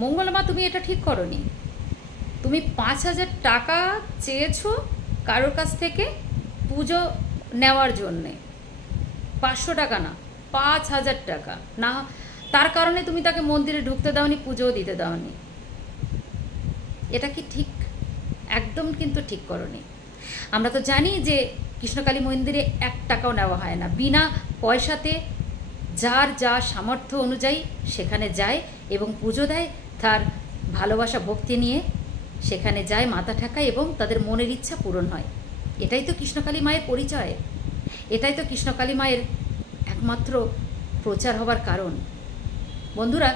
মঙ্গলমা তুমি এটা ঠিক করনি। তুমি 5,000 টাকা চেয়েছো কারোর কাছ থেকে পুজো নেওয়ার জন্যে। 500 টাকা না, 5,000 টাকা না। তার কারণে তুমি তাকে মন্দিরে ঢুকতে দাওনি, পুজোও দিতে দাওনি। এটা কি ঠিক? একদম কিন্তু ঠিক করনি। আমরা তো জানি যে কৃষ্ণকালী মন্দিরে 1 টাকাও নেওয়া হয় না, বিনা পয়সাতে যার যা সামর্থ্য অনুযায়ী সেখানে যায় এবং পুজো দেয়, তার ভালোবাসা ভক্তি নিয়ে সেখানে যায়, মাথা ঠেকায় এবং তাদের মনের ইচ্ছা পূরণ হয়। এটাই তো কৃষ্ণকালী মায়ের পরিচয়, এটাই তো কৃষ্ণকালী মায়ের একমাত্র প্রচার হবার কারণ। বন্ধুরা,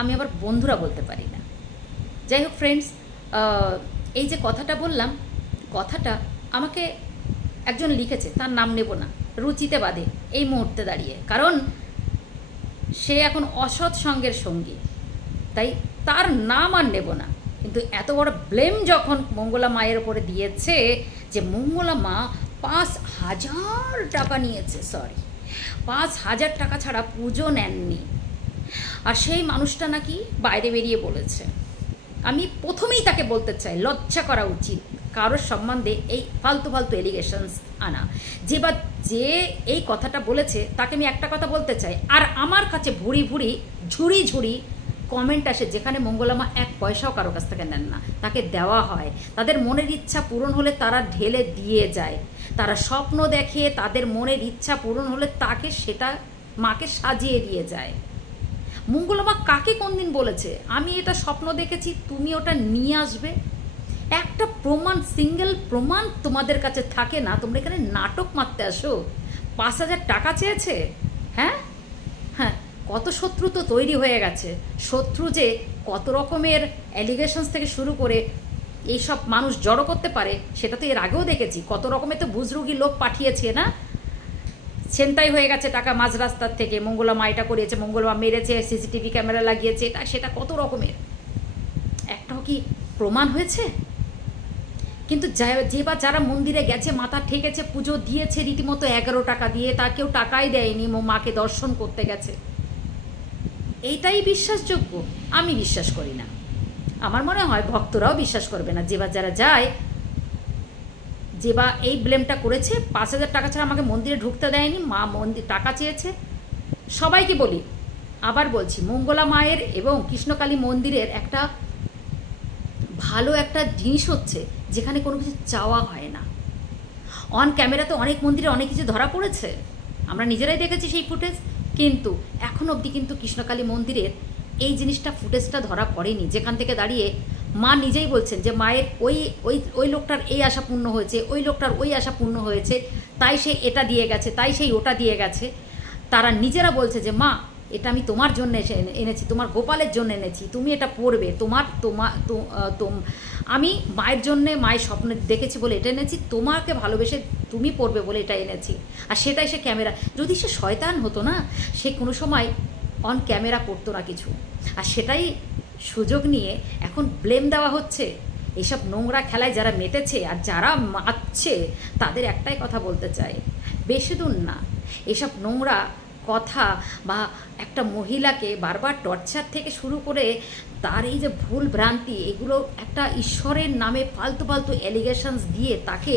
আমি আবার বন্ধুরা বলতে পারি না, যাই হোক ফ্রেন্ডস, এই যে কথাটা বললাম, কথাটা আমাকে একজন লিখেছে, তার নাম নেব না, রুচিতে বাদে এই মুহূর্তে দাঁড়িয়ে, কারণ সে এখন অসৎ সঙ্গের সঙ্গী, তাই তার নাম আর নেব না। কিন্তু এত বড় ব্লেম যখন মঙ্গলা মায়ের ওপরে দিয়েছে যে মঙ্গলা মা 5,000 টাকা নিয়েছে, 5,000 টাকা ছাড়া পুজো নেননি, আর সেই মানুষটা নাকি বাইরে বেরিয়ে বলেছে। আমি প্রথমেই তাকে বলতে চাই, লজ্জা করা উচিত কারোর সম্বন্ধে এই ফালতু ফালতু এলিগেশনস আনা। যে এই কথাটা বলেছে তাকে আমি একটা কথা বলতে চাই, আর আমার কাছে ভুড়ি ভুড়ি ঝুড়ি ঝুড়ি কমেন্ট আসে যেখানে মঙ্গলামা 1 পয়সাও কারো কাছ থেকে নেন না, তাকে দেওয়া হয়। তাদের মনের ইচ্ছা পূরণ হলে তারা ঢেলে দিয়ে যায়, তারা স্বপ্ন দেখে, তাদের মনের ইচ্ছা পূরণ হলে তাকে সেটা মাকে সাজিয়ে দিয়ে যায়। মঙ্গলামা কাকে কোন দিন বলেছে আমি এটা স্বপ্ন দেখেছি, তুমি ওটা নিয়ে আসবে? একটা প্রমাণ, সিঙ্গেল প্রমাণ তোমাদের কাছে থাকে না, তোমরা এখানে নাটক মারতে আসো। 5,000 টাকা চেয়েছে, হ্যাঁ হ্যাঁ, কত শত্রু তো তৈরি হয়ে গেছে। শত্রু যে কত রকমের অ্যালিগেশনস থেকে শুরু করে এইসব মানুষ জড়ো করতে পারে সেটা তো এর আগেও দেখেছি। কত রকমের তো বুজরুগি লোক পাঠিয়েছে না, ছিনতাই হয়ে গেছে টাকা মাঝ রাস্তার থেকে, মঙ্গলামা এটা করেছে, মঙ্গলামা মেরেছে, সিসিটিভি ক্যামেরা লাগিয়েছে, এটা সেটা কত রকমের, একটাও কি প্রমাণ হয়েছে? কিন্তু যারা মন্দিরে গেছে, মাথা ঠেকেছে, পুজো দিয়েছে রীতিমতো 11 টাকা দিয়ে, তা কেউ টাকাই দেয়নি, মাকে দর্শন করতে গেছে, এইটাই বিশ্বাসযোগ্য? আমি বিশ্বাস করি না, আমার মনে হয় ভক্তরাও বিশ্বাস করবে না। যারা যায়, এই ব্লেমটা করেছে 5,000 টাকা ছাড়া আমাকে মন্দিরে ঢুকতে দেয়নি, মা মন্দির টাকা চেয়েছে। সবাইকে বলি, আবার বলছি, মঙ্গলা মায়ের এবং কৃষ্ণকালী মন্দিরের একটা ভালো একটা জিনিস হচ্ছে যেখানে কোনো কিছু চাওয়া হয় না। অন ক্যামেরাতে অনেক মন্দিরে অনেক কিছু ধরা পড়েছে, আমরা নিজেরাই দেখেছি সেই ফুটেজ, কিন্তু এখন অবধি কিন্তু কৃষ্ণকালী মন্দিরের এই জিনিসটা, ফুটেজটা ধরা পড়েনি, যেখান থেকে দাঁড়িয়ে মা নিজেই বলছেন যে মায়ের ওই লোকটার এই আশা পূর্ণ হয়েছে, ওই লোকটার ওই আশা পূর্ণ হয়েছে, তাই সে এটা দিয়ে গেছে, তাই সেই ওটা দিয়ে গেছে। তারা নিজেরা বলছে যে মা, এটা আমি তোমার জন্য এনেছি, তোমার গোপালের জন্য এনেছি, তুমি এটা পড়বে, আমি মায়ের জন্যে, মায়ের স্বপ্ন দেখেছি বলে এটা এনেছি, তোমাকে ভালোবেসে তুমি পড়বে বলে এটা এনেছি। আর সেটাই সে ক্যামেরা, যদি সে শয়তান হতো না, সে কোনো সময় অন ক্যামেরা করতো না কিছু। আর সেটাই সুযোগ নিয়ে এখন ব্লেম দেওয়া হচ্ছে। এইসব নোংরা খেলায় যারা মেতেছে আর যারা মাতছে তাদের একটাই কথা বলতে চাই, বেশি দূর না, এসব নোংরা কথা বা একটা মহিলাকে বারবার টর্চার থেকে শুরু করে তার এই যে ভুল ভ্রান্তি, এগুলো একটা ঈশ্বরের নামে ফালতু ফালতু অ্যালিগেশনস দিয়ে তাকে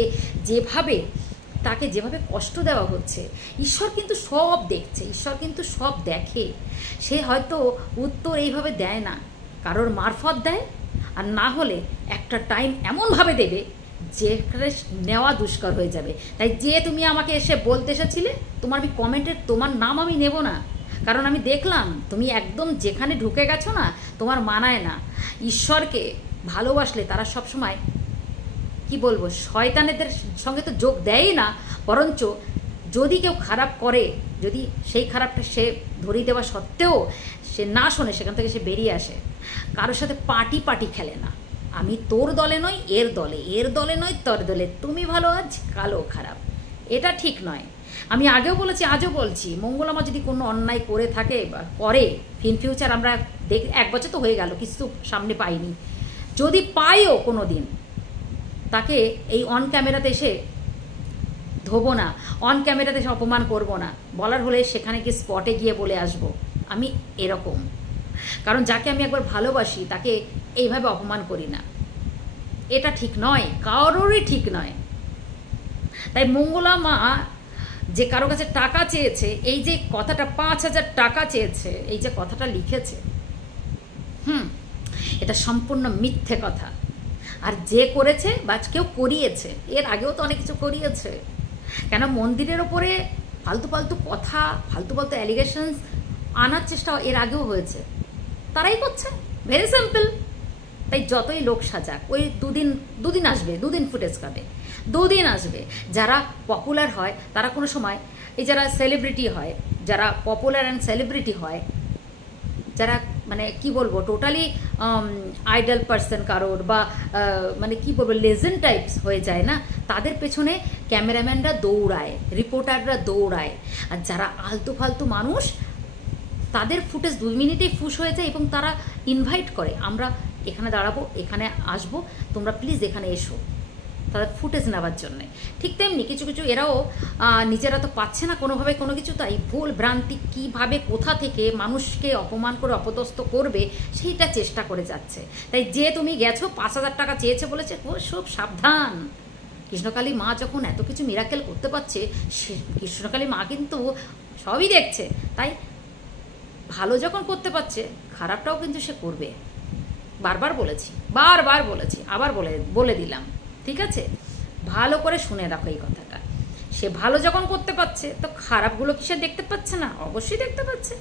যেভাবে কষ্ট দেওয়া হচ্ছে, ঈশ্বর কিন্তু সব দেখছে, ঈশ্বর কিন্তু সব দেখে। সে হয়তো উত্তর এইভাবে দেয় না, কারোর মারফত দেয়, আর না হলে একটা টাইম এমনভাবে দেবে যেখানে নেওয়া দুষ্কর হয়ে যাবে। তাই যে তুমি আমাকে এসে বলতে এসেছিলে, আমি কমেন্টের তোমার নাম আমি নেব না, কারণ আমি দেখলাম তুমি একদম যেখানে ঢুকে গেছো না, তোমার মানায় না। ঈশ্বরকে ভালোবাসলে তারা সবসময় কি বলবো, শয়তানেদের সঙ্গে তো যোগ দেয়ই না, বরঞ্চ যদি কেউ খারাপ করে, যদি সেই খারাপটা সে ধরিয়ে দেওয়া সত্ত্বেও সে না শোনে, সেখান থেকে সে বেরিয়ে আসে। কারোর সাথে পার্টি খেলে না, আমি তোর দলে নই এর দলে নই তোর দলে, তুমি ভালো আজ কালো খারাপ, এটা ঠিক নয়। আমি আগেও বলেছি, আজও বলছি, মঙ্গলামা যদি কোনো অন্যায় করে থাকে বা করে, ইন ফিউচার আমরা 1 বছর তো হয়ে গেল, কিছু সামনে পাইনি, যদি পাইও কোনো দিন, তাকে এই অন ক্যামেরাতে এসে ধোবো না, অন ক্যামেরাতে এসে অপমান করবো না, বলার হলে সেখানে গিয়ে স্পটে গিয়ে বলে আসবো। আমি এরকম, কারণ যাকে আমি একবার ভালোবাসি তাকে এইভাবে অপমান করি না, এটা ঠিক নয়, কারোরই ঠিক নয়। তাই মঙ্গলা মা যে কারো কাছে টাকা চেয়েছে, এই যে কথাটা 5,000 টাকা চেয়েছে, এই যে কথাটা লিখেছে, এটা সম্পূর্ণ মিথ্যে কথা। আর যে করেছে বা কেউ করিয়েছে, এর আগেও তো অনেক কিছু করিয়েছে, কেন মন্দিরের ওপরে ফালতু ফালতু কথা, ফালতু ফালতু অ্যালিগেশনস আনার চেষ্টা এর আগেও হয়েছে, তারাই করছে, ভেরি সিম্পল। তাই যতই লোক সাজাক, ওই দুদিন আসবে, দুদিন ফুটেজ পাবে, দুদিন আসবে। যারা পপুলার হয় তারা কোনো সময়, এই যারা সেলিব্রিটি হয়, যারা পপুলার অ্যান্ড সেলিব্রিটি হয়, যারা মানে কি বলবো টোটালি আইডল পার্সন কারোর, বা মানে কি বলবো লেজেন্ড টাইপস হয়ে যায় না, তাদের পেছনে ক্যামেরাম্যানরা দৌড়ায়, রিপোর্টাররা দৌড়ায়। আর যারা আলতু ফালতু মানুষ, তাদের ফুটেজ 2 মিনিটেই ফুস হয়ে যায় এবং তারা ইনভাইট করে, আমরা এখানে দাঁড়াবো, এখানে আসবো, তোমরা প্লিজ এখানে এসো, তাদের ফুটেজ নেওয়ার জন্যে। ঠিক তেমনি কিছু কিছু এরাও নিজেরা তো পাচ্ছে না কোনোভাবে কোনো কিছু, তাই ভুল ভ্রান্তি কীভাবে কোথা থেকে মানুষকে অপমান করে অপদস্থ করবে সেইটা চেষ্টা করে যাচ্ছে। তাই যে তুমি গেছো 5,000 টাকা চেয়েছে বলেছে, ও সব সাবধান। কৃষ্ণকালী মা যখন এত কিছু মিরাকেল করতে পারছে, কৃষ্ণকালী মা কিন্তু সবই দেখছে। তাই ভালো যখন করতে পারছে, খারাপটাও কিন্তু সে করবে। বারবার বলেছি, আবার বলে দিলাম, ঠিক আছে? ভালো করে শুনে রাখো এই কথাটা। সে ভালো যখন করতে পারছে, তো খারাপগুলো কি সে দেখতে পাচ্ছে না? অবশ্যই দেখতে পাচ্ছে,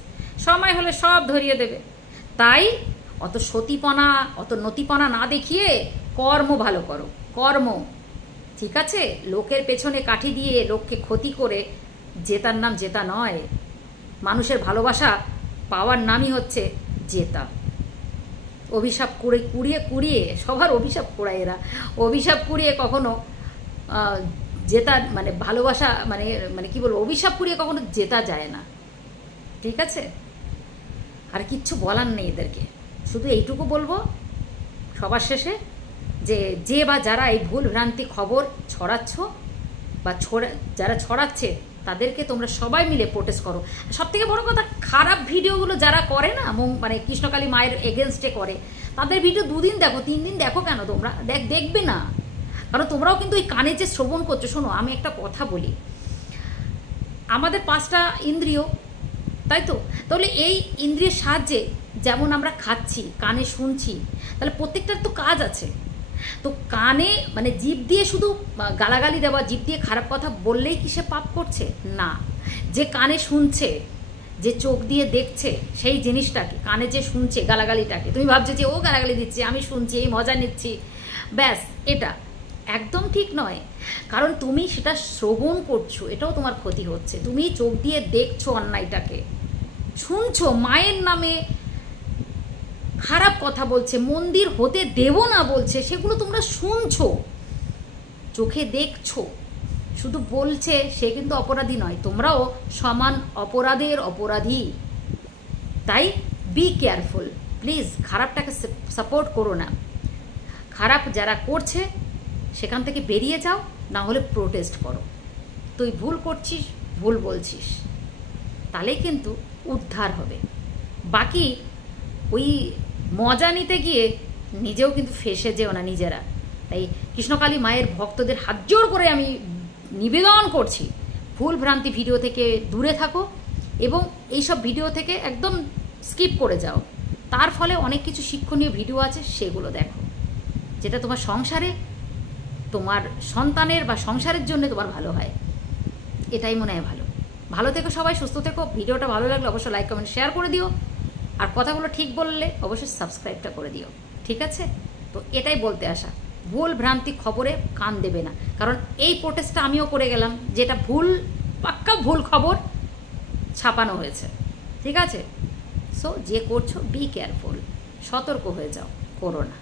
সময় হলে সব ধরিয়ে দেবে। তাই অত সতীপনা, অত নতিপনা না দেখিয়ে কর্ম ভালো করো, কর্ম, ঠিক আছে? লোকের পেছনে কাঠি দিয়ে লোককে ক্ষতি করে জেতার নাম জেতা নয়। মানুষের ভালোবাসা পাওয়ার নামই হচ্ছে জেতা। অভিশাপ কুড়িয়ে সবার অভিশাপ কুড়ায় এরা, অভিশাপ কুড়িয়ে কখনো জেতা মানে ভালোবাসা মানে কি বলবো, অভিশাপ কুড়িয়ে কখনো জেতা যায় না, ঠিক আছে? আর কিচ্ছু বলার নেই এদেরকে, শুধু এইটুকু বলবো সবার শেষে, যে বা যারা এই ভুল ভ্রান্তি খবর ছড়াচ্ছ বা যারা ছড়াচ্ছে, তাদেরকে তোমরা সবাই মিলে প্রোটেস্ট করো। সব থেকে বড় কথা, খারাপ ভিডিওগুলো যারা করে না, মানে কৃষ্ণকালী মায়ের এগেনস্টে করে, তাদের ভিডিও 2 দিন দেখো, 3 দিন দেখো কেন? তোমরা দেখবে না, কারণ তোমরাও কিন্তু ওই কানে যে শ্রবণ করছো। শোনো, আমি একটা কথা বলি, আমাদের 5টা ইন্দ্রিয়, তাই তো? তাহলে এই ইন্দ্রিয়ের সাহায্যে যেমন আমরা খাচ্ছি, কানে শুনছি, তাহলে প্রত্যেকটার তো কাজ আছে। তো কানে মানে জিভ দিয়ে শুধু গালাগালি দেওয়া, জিভ দিয়ে খারাপ কথা বললেই কি সে পাপ করছে? না। যে কানে শুনছে, যে চোখ দিয়ে দেখছে সেই জিনিসটাকে, কানে যে শুনছে গালাগালিটাকে, তুমি ভাবছো যে ও গালাগালি দিচ্ছে, আমি শুনছি, এই মজা নিচ্ছি, ব্যাস, এটা একদম ঠিক নয়। কারণ তুমি সেটা শ্রবণ করছো, এটাও তোমার ক্ষতি হচ্ছে। তুমি চোখ দিয়ে দেখছো অন্যায়টাকে, শুনছো মায়ের নামে খারাপ কথা বলছে, মন্দির হতে দেব না বলছে, সেগুলো তোমরা শুনছো, চোখে দেখছো, শুধু বলছে সে কিন্তু অপরাধী নয়, তোমরাও সমান অপরাধের অপরাধী। তাই বি কেয়ারফুল, প্লিজ খারাপটাকে সাপোর্ট করো না। খারাপ যারা করছে সেখান থেকে বেরিয়ে যাও, না হলে প্রোটেস্ট করো। তুই ভুল করছিস, ভুল বলছিস, তাহলে কিন্তু উদ্ধার হবে। বাকি ওই মজা নিতে গিয়ে নিজেও কিন্তু ফেসে যেও না নিজেরা। তাই কৃষ্ণকালী মায়ের ভক্তদের হাত জোড় করে আমি নিবেদন করছি, ভুল ভ্রান্তি ভিডিও থেকে দূরে থাকো এবং এইসব ভিডিও থেকে একদম স্কিপ করে যাও। তার ফলে অনেক কিছু শিক্ষণীয় ভিডিও আছে, সেগুলো দেখো, যেটা তোমার সংসারে, তোমার সন্তানের বা সংসারের জন্য তোমার ভালো হয়। এটাই মনে হয় ভালো। ভালো থেকো সবাই, সুস্থ থেকো। ভিডিওটা ভালো লাগলে অবশ্যই লাইক কমেন্ট শেয়ার করে দিও, আর কথাগুলো ঠিক বললে অবশ্যই সাবস্ক্রাইবটা করে দিও, ঠিক আছে? তো এটাই বলতে আসা, ভুল ভ্রান্তি খবরে কান দেবে না। কারণ এই প্রোটেস্টটা আমিও করে গেলাম, যেটা ভুল, পাক্কা ভুল খবর ছাপানো হয়েছে, ঠিক আছে? সো যে করছো বি কেয়ারফুল, সতর্ক হয়ে যাও, করো না।